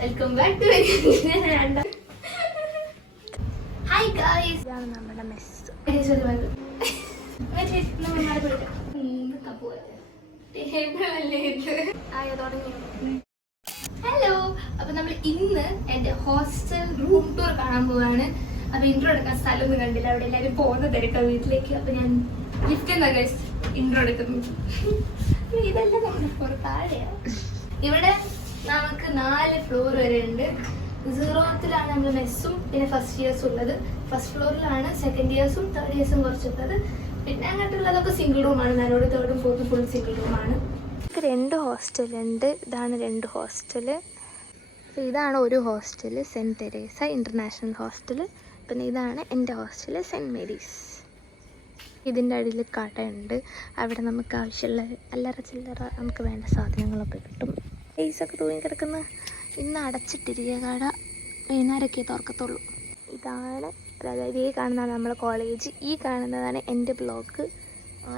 Welcome back to hi guys. ഇതാണ് നമ്മുടെ mess. Hello, അപ്പൊ നമ്മൾ ഇന്ന് എന്റെ ഹോസ്റ്റൽ റൂം ടൂർ കാണാൻ പോവാണ്. അപ്പൊ ഇൻട്രോ എടുക്കാൻ സ്ഥലമൊന്നും കണ്ടില്ല, അവിടെ എല്ലാവരും പോകുന്ന തിരക്കാ വീട്ടിലേക്ക്. അപ്പൊ ഞാൻ ലിഫ്റ്റ് എന്താ ഗൈസ് ഇൻട്രോ എടുക്കുന്നു. ഇതെല്ലാം നമ്മുടെ പുറത്താഴെയാ. ഇവിടെ നമുക്ക് 4 ഫ്ലോർ വരെ ഉണ്ട്. 0ത്തിലാണ് നമ്മൾ മെസ്സും പിന്നെ ഫസ്റ്റ് ഇയേഴ്സും ഉള്ളത്. ഫസ്റ്റ് ഫ്ലോറിലാണ് സെക്കൻഡ് ഇയേഴ്സും തേർഡ് ഇയേഴ്സും കുറച്ചുള്ളത്. പിന്നെ അങ്ങോട്ടുള്ളതൊക്കെ സിംഗിൾ റൂമാണ്. 4, 3, 4 ഫുൾ സിംഗിൾ റൂമാണ്. 2 ഹോസ്റ്റലുണ്ട്. ഇതാണ് 2 ഹോസ്റ്റല്. ഇതാണ് ഒരു hostel, saint Teresa international hostel. പിന്നെ ഇതാണ് എൻ്റെ ഹോസ്റ്റല്, സെൻറ്റ് മേരീസ്. ഇതിൻ്റെ അടിയിൽ കടയുണ്ട്. അവിടെ നമുക്ക് ആവശ്യമുള്ള അല്ലറ ചില്ലറ നമുക്ക് വേണ്ട സാധനങ്ങളൊക്കെ കിട്ടും. പൈസൊക്കെ തൂങ്ങി കിടക്കുന്ന ഇന്ന് അടച്ചിട്ടിരിക്കുക കട. വൈകുന്നേരമൊക്കെ തുറക്കത്തുള്ളൂ. ഇതാണ്, അതായത് ഈ കാണുന്നതാണ് നമ്മളെ കോളേജ്. ഈ കാണുന്നതാണ് എൻ്റെ ബ്ലോക്ക്,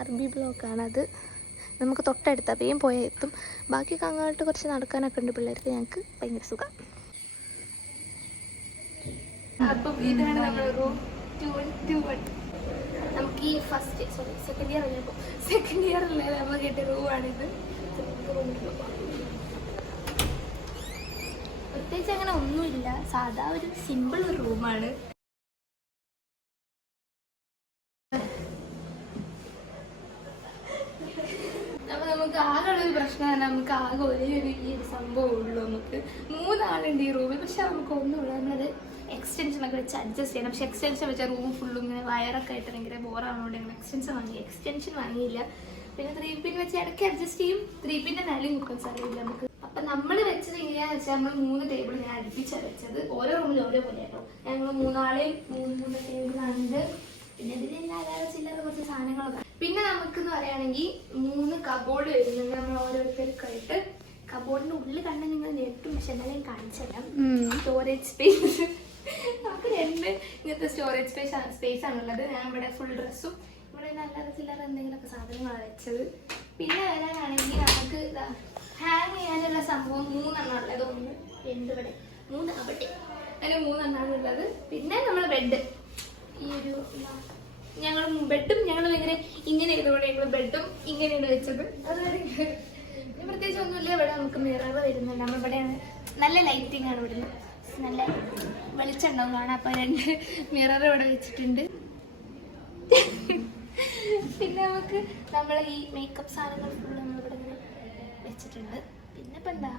RB ബ്ലോക്കാണത്. നമുക്ക് തൊട്ടടുത്ത വേഗം പോയാൽ എത്തും. ബാക്കിയൊക്കെ അങ്ങോട്ട് കുറച്ച് നടക്കാനൊക്കെ ഉണ്ട് പിള്ളേർക്ക്. ഞങ്ങൾക്ക് ഭയങ്കര സുഖം. അപ്പം ഇതാണ് നമ്മുടെ റൂം 221. നമുക്ക് ഈ സെക്കൻഡ് ഇയറിലെ നമ്മൾ കിട്ടിയ റൂമാണിത്. പ്രത്യേകിച്ച് അങ്ങനെ ഒന്നുമില്ല, സാധാ ഒരു സിമ്പിൾ ഒരു റൂമാണ്. അപ്പൊ നമുക്ക് ആകെ ഒരു പ്രശ്നമാണ്, നമുക്ക് ആകെ ഒരേ ഒരു ഈ സംഭവം ഉള്ളൂ. നമുക്ക് 3 ആളുണ്ട് ഈ റൂമിൽ. പക്ഷെ നമുക്ക് ഒന്നുമില്ല, നമ്മളത് എക്സ്റ്റൻഷനൊക്കെ വെച്ച് അഡ്ജസ്റ്റ് ചെയ്യണം. പക്ഷെ എക്സ്റ്റൻഷൻ വെച്ചാൽ റൂം ഫുള്ളും ഇങ്ങനെ വയറൊക്കെ ആയിട്ട് ഭയങ്കര ബോറാവുന്നതുകൊണ്ട് ഞങ്ങൾ എക്സ്റ്റൻഷൻ വാങ്ങിയില്ല. പിന്നെ 3 പിൻ വെച്ച് ഇടയ്ക്ക് അഡ്ജസ്റ്റ് ചെയ്യും. 3 പിൻ്റെ നിലയും കുക്കാൻ സാധിക്കില്ല നമുക്ക്. അപ്പം നമ്മൾ വെച്ചത് എങ്ങനെയാണെന്ന് വെച്ചാൽ നമ്മൾ 3 ടേബിൾ ഞാൻ അടുപ്പിച്ചാണ് വെച്ചത്. ഓരോ റൂമിലും ഓരോ പോലെ കേട്ടോ. ഞങ്ങൾ 3 ആളെയും 3 ടേബിളാണ്. പിന്നെ ഇതിൽ അല്ലാതെ ചില്ലറ കുറച്ച് സാധനങ്ങളൊക്കെ. പിന്നെ നമുക്കെന്ന് പറയുകയാണെങ്കിൽ 3 കബോർഡ് വരുന്നുണ്ട് നമ്മൾ ഓരോരുത്തർക്കായിട്ട്. കബോർഡിൻ്റെ ഉള്ളിൽ കണ്ട് നിങ്ങൾ നേരിട്ടും, പക്ഷെ എന്നാലും കാണിച്ചെല്ലാം സ്റ്റോറേജ് സ്പേസ്. നമുക്ക് 2 ഇങ്ങനത്തെ സ്റ്റോറേജ് സ്പേസ് ആണുള്ളത്. ഞാൻ ഇവിടെ ഫുൾ ഡ്രസ്സും ഇവിടെ നല്ല ചില്ലറ എന്തെങ്കിലുമൊക്കെ സാധനങ്ങളാണ് വെച്ചത്. പിന്നെ വരാനാണെങ്കിൽ നമുക്ക് ഹാങ് ചെയ്യാനുള്ള സംഭവം 3 ഉള്ളത്. 1, 2 ഇവിടെ, 3 അവിടെ, അങ്ങനെ 3 ഉള്ളത്. പിന്നെ നമ്മുടെ ബെഡ്, ഈ ഒരു ഞങ്ങൾ ബെഡും ഞങ്ങൾ ഭയങ്കര ഇങ്ങനെ ചെയ്തുകൊണ്ട് ഞങ്ങൾ ബെഡും ഇങ്ങനെയാണ് വെച്ചത്. അതുവരെ പ്രത്യേകിച്ച് ഒന്നുമില്ല. ഇവിടെ നമുക്ക് മിറർ വരുന്നുണ്ട്. നമ്മളിവിടെ നല്ല ലൈറ്റിംഗ് ആണ് ഇവിടുന്ന്, നല്ല വെളിച്ചമുണ്ടാവും കാണാം. അപ്പം 2 മിറർ ഇവിടെ വെച്ചിട്ടുണ്ട്. പിന്നെ നമുക്ക് നമ്മളെ ഈ മേക്കപ്പ് സാധനങ്ങൾ ഫുള്ള് നമ്മളിവിടെ ഇങ്ങനെ വെച്ചിട്ടുണ്ട്. പിന്നെ ഇപ്പം എന്താ,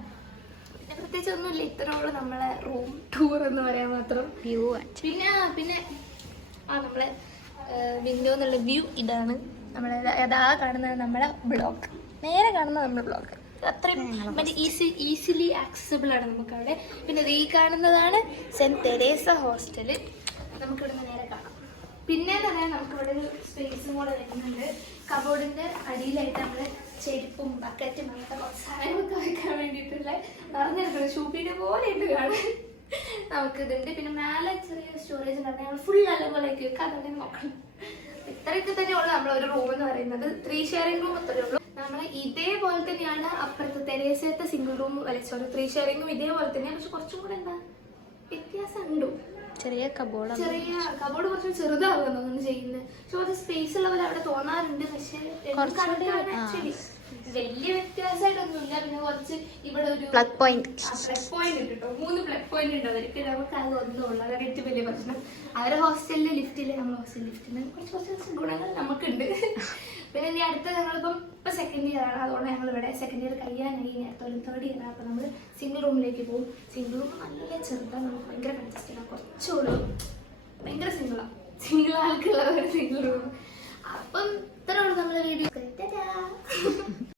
പിന്നെ പ്രത്യേകിച്ച് ഒന്നുമില്ല. ഇത്രേ ഉള്ളൂ നമ്മളെ റൂം ടൂർ എന്ന് പറയാൻ മാത്രം. വ്യൂ പിന്നെ നമ്മളെ വിൻഡോ എന്നുള്ള വ്യൂ ഇതാണ്. നമ്മളെ യഥാ കാണുന്നത് നമ്മളെ ബ്ലോക്ക്, നേരെ കാണുന്നത് നമ്മുടെ ബ്ലോക്ക്. അത്രയും മറ്റേ ഈസിലി ആക്സസിബിൾ ആണ് നമുക്കവിടെ. പിന്നെ ഈ കാണുന്നതാണ് സെൻറ്റ് തെരേസ ഹോസ്റ്റല്. നമുക്കിവിടുന്ന് നേരെ കാണാം. പിന്നെ എന്ന് പറയാൻ നമുക്കിവിടെ ഒരു സ്പേസും കൂടെ വരുന്നുണ്ട്. കബോർഡിൻ്റെ അടിയിലായിട്ട് നമ്മൾ ചെരുപ്പും ബക്കറ്റും അങ്ങനത്തെ കുറച്ച് സാധനങ്ങളൊക്കെ വെക്കാൻ വേണ്ടിയിട്ടുള്ള നിറഞ്ഞെടുക്കുന്നത് ഷൂപ്പിൻ്റെ പോലെ ഉണ്ട് കാണാൻ. നമുക്കിതുണ്ട്. പിന്നെ മേലെ ചെറിയ സ്റ്റോറേജ് ഉണ്ടാകും. ഞങ്ങൾ ഫുൾ നല്ലപോലെയൊക്കെ വെക്കാം. അതുകൊണ്ട് നോക്കണം. ഇത്രയൊക്കെ തന്നെയുള്ളൂ നമ്മളൊരു റൂം എന്ന് പറയുന്നത്. 3 ഷെയറിംഗ് റൂം അത്രയേ ഉള്ളൂ. നമ്മൾ ഇതേപോലെ തന്നെയാണ് അപ്പുറത്തെ തെരേസത്തെ സിംഗിൾ റൂം വലിച്ചോളൂ. 3 ഷെയറിംഗും ഇതേപോലെ തന്നെയാണ്. പക്ഷെ കുറച്ചും കൂടെ എന്താ വ്യത്യാസം ഉണ്ടോ, ചെറിയ കബോർഡ് കുറച്ച് ചെറുതാവുക തോന്നുന്നു ചെയ്യുന്നത്. പക്ഷെ കുറച്ച് സ്പേസ് ഉള്ള പോലെ അവിടെ തോന്നാറുണ്ട്. പക്ഷെ വലിയ വ്യത്യാസമായിട്ടൊന്നുമില്ല. പിന്നെ കുറച്ച് ഇവിടെ ഒരു പ്ലഗ് പോയിന്റ് കിട്ടോ, 3 പ്ലഗ് പോയിന്റ് ഉണ്ട് അവർക്ക്. നമുക്ക് അത് ഒന്നുള്ളൂ. അതാണ് ഏറ്റവും വലിയ പ്രശ്നം. അവരെ ഹോസ്റ്റലിൽ ലിഫ്റ്റില്ല, നമ്മുടെ ഹോസ്റ്റൽ ലിഫ്റ്റിന് കുറച്ച് ഗുണങ്ങൾ നമുക്കുണ്ട്. പിന്നെ ഇനി അടുത്ത ഞങ്ങളിപ്പം സെക്കൻഡ് ഇയർ ആണ്. അതുകൊണ്ട് ഞങ്ങൾ ഇവിടെ സെക്കൻഡ് ഇയർ കഴിയാനായി. അടുത്ത 3rd ഇയർ. അപ്പം നമ്മൾ സിംഗിൾ റൂമിലേക്ക് പോകും. സിംഗിൾ റൂം നല്ല ചെറുതാണ്. നമുക്ക് ഭയങ്കര അഡ്ജസ്റ്റ് ചെയ്യണം. കുറച്ചുകൂടെ ഭയങ്കര സിംഗിൾ ആൾക്കുള്ള ഒരു സിംഗിൾ റൂം. അപ്പം ഇത്രയുള്ള നമ്മളെ വീഡിയോ.